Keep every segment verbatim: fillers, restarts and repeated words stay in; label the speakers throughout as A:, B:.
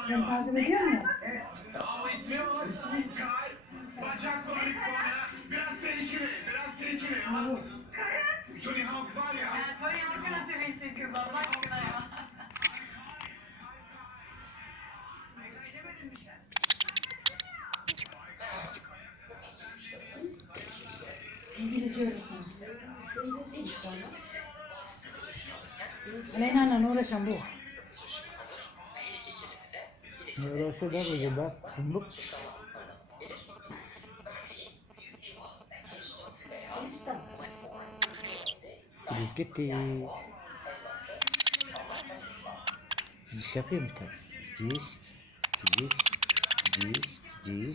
A: Ben takip ediyorum ya.
B: Evet. Ama ismi var. İsmi Kay. Bacakları konuya. Biraz tehlikeli. Biraz tehlikeli ama. Tony Hawk var ya.
C: Ya Tony Hawk'ı nasıl resim yapıyor Allah aşkına ya.
A: İngilizce öğretmeni. Aleyna'yla uğraşan bu.
D: Uğraşıyor da böyle bak. Kumbuk. Biz gitti. Diş yapayım bir tane. Diş. Diş. Diş. Diş.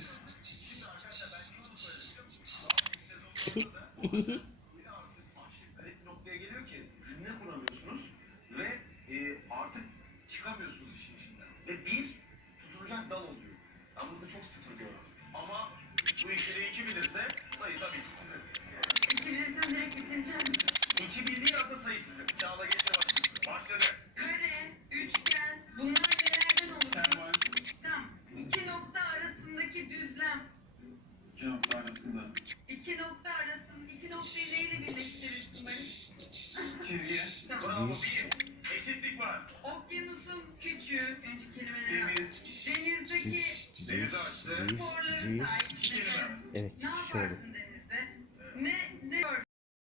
D: Diş.
B: Noktaya geliyor ki cümle kuramıyorsunuz ve e, artık çıkamıyorsunuz işin içinden. Ve bir tutunacak dal oluyor. Ben burada çok sıfır gördüm. Ama bu ikili iki bilirse sayı tabii ki sizin.
C: İki bilirsin direkt bitireceğim.
B: İki bildiği anda sayı sizin. Çağla geçe başlasın. Başladı.
E: Kare, üçgen, bunlar nelerden oluşur?
B: Sen var.
E: Tamam. İki nokta arasındaki düzlem.
B: İki nokta arasında.
E: İki nokta arasında, iki noktayı neyle birleştirirsin Barış?
B: Çizgiye. Bravo bir. Eşitlik var.
E: Okyanusun küçüğü, önceki kelimeleri al.
B: Deniz.
E: Denizdeki
B: Deniz açtı.
E: sporların sahibi